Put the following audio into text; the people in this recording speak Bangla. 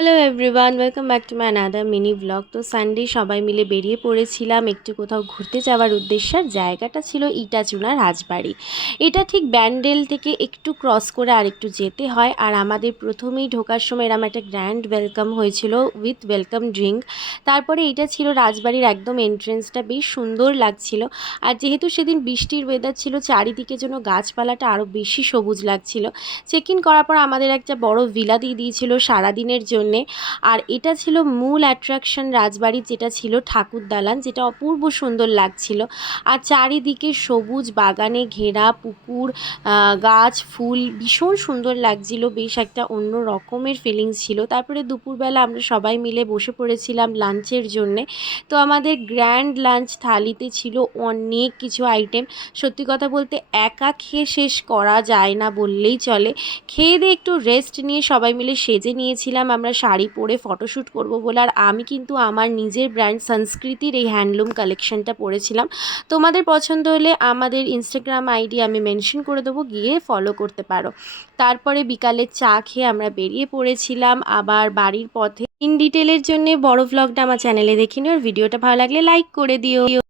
Hello everyone, welcome back to my another mini blog. তো সানডে সবাই মিলে বেরিয়ে পড়েছিলাম একটু কোথাও ঘুরতে যাওয়ার উদ্দেশ্যে। জায়গাটা ছিল ইটাচুনা রাজবাড়ি। এটা ঠিক ব্যান্ডেল থেকে একটু ক্রস করে আরেকটু যেতে হয়। আর আমাদের প্রথমেই ঢোকার সময় এরকম একটা গ্র্যান্ড ওয়েলকাম হয়েছিল উইথ ওয়েলকাম ড্রিঙ্ক। তারপরে এটা ছিল রাজবাড়ির একদম এন্ট্রেন্সটা, বেশ সুন্দর লাগছিল। আর যেহেতু সেদিন বৃষ্টির ওয়েদার ছিল, চারিদিকে যেন গাছপালাটা আরও বেশি সবুজ লাগছিল। চেক ইন করার পর আমাদের একটা বড় ভিলা দিয়ে দিয়েছিল সারাদিনের জন্যে। আর এটা ছিল মূল অ্যাট্রাকশন রাজবাড়ির, যেটা ছিল ঠাকুর দালান, যেটা অপূর্ব সুন্দর লাগছিল। আর চারিদিকে সবুজ বাগানে ঘেরা পুকুর, গাছ, ফুল, ভীষণ সুন্দর লাগছিল। বেশ একটা অন্য রকমের ফিলিংস ছিল। তারপরে দুপুরবেলা আমরা সবাই মিলে বসে পড়েছিলাম লাঞ্চের জন্যে। তো আমাদের গ্র্যান্ড লাঞ্চ থালিতে ছিল অনেক কিছু আইটেম। সত্যি কথা বলতে একা খেয়ে শেষ করা যায় না বললেই চলে। খেয়ে দিয়ে একটু রেস্ট নিয়ে সবাই মিলে সেজে নিয়েছিলাম আমরা শাড়ি পরে ফটোশ্যুট করব বলে। আর আমি কিন্তু আমার নিজের ব্র্যান্ড সংস্কৃতির এই হ্যান্ডলুম কালেকশনটা পরেছিলাম। তোমাদের পছন্দ হলে আমাদের ইনস্টাগ্রাম আইডি আমি মেনশন করে দেবো, গিয়ে ফলো করতে পারো। তারপরে বিকালে চা খেয়ে আমরা বেরিয়ে পড়েছিলাম আবার বাড়ির পথে। ইন ডিটেলের জন্য বড় ভ্লগটা আমার চ্যানেলে দেখে নিও। আর ভিডিওটা ভালো লাগলে লাইক করে দিও।